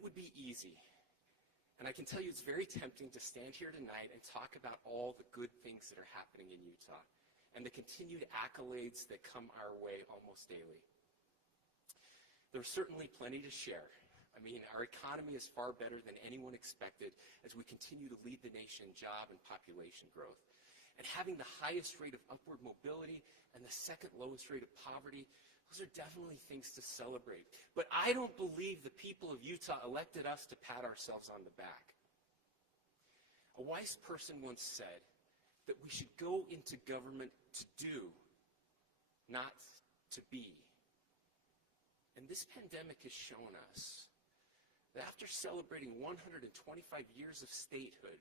It would be easy, and I can tell you it's very tempting to stand here tonight and talk about all the good things that are happening in Utah and the continued accolades that come our way almost daily. There's certainly plenty to share. I mean, our economy is far better than anyone expected as we continue to lead the nation in job and population growth. And having the highest rate of upward mobility and the second lowest rate of poverty, those are definitely things to celebrate. But I don't believe the people of Utah elected us to pat ourselves on the back. A wise person once said that we should go into government to do, not to be. And this pandemic has shown us that after celebrating 125 years of statehood,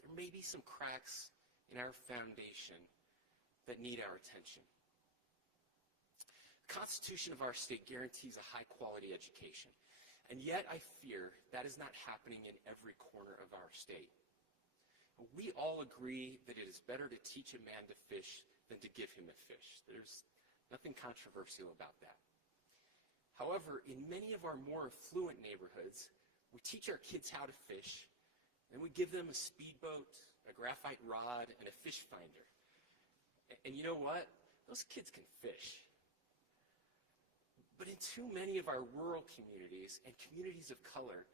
there may be some cracks in our foundation that need our attention. The Constitution of our state guarantees a high-quality education, and yet I fear that is not happening in every corner of our state. We all agree that it is better to teach a man to fish than to give him a fish. There's nothing controversial about that. However, in many of our more affluent neighborhoods, we teach our kids how to fish, and we give them a speedboat, a graphite rod, and a fish finder. And you know what? Those kids can fish. But in too many of our rural communities and communities of color,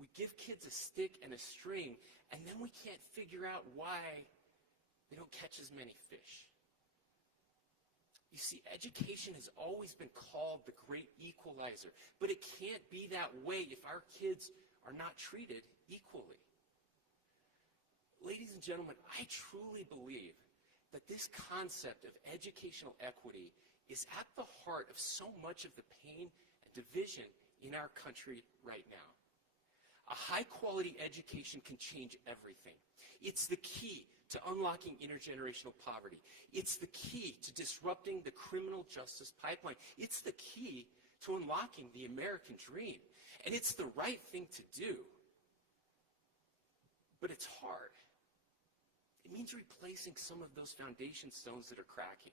we give kids a stick and a string, and then we can't figure out why they don't catch as many fish. You see, education has always been called the great equalizer, but it can't be that way if our kids are not treated equally. Ladies and gentlemen, I truly believe that this concept of educational equity is at the heart of so much of the pain and division in our country right now. A high-quality education can change everything. It's the key to unlocking intergenerational poverty. It's the key to disrupting the criminal justice pipeline. It's the key to unlocking the American dream. And it's the right thing to do. But it's hard. It means replacing some of those foundation stones that are cracking.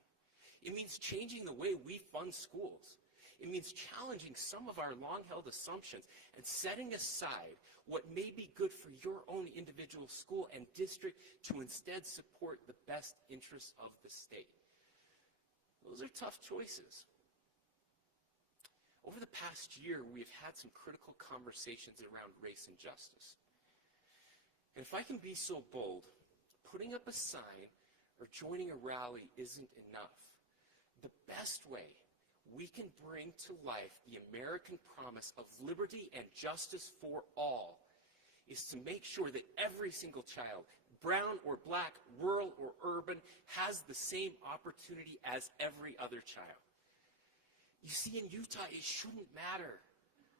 It means changing the way we fund schools. It means challenging some of our long-held assumptions and setting aside what may be good for your own individual school and district to instead support the best interests of the state. Those are tough choices. Over the past year, we have had some critical conversations around race and justice. And if I can be so bold, putting up a sign or joining a rally isn't enough. The best way we can bring to life the American promise of liberty and justice for all is to make sure that every single child, brown or black, rural or urban, has the same opportunity as every other child. You see, in Utah, it shouldn't matter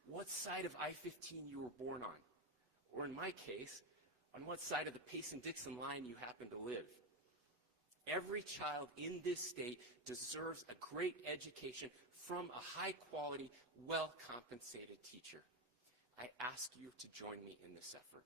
what side of I-15 you were born on, or in my case, on what side of the Payson-Dixon line you happen to live. Every child in this state deserves a great education from a high-quality, well-compensated teacher. I ask you to join me in this effort.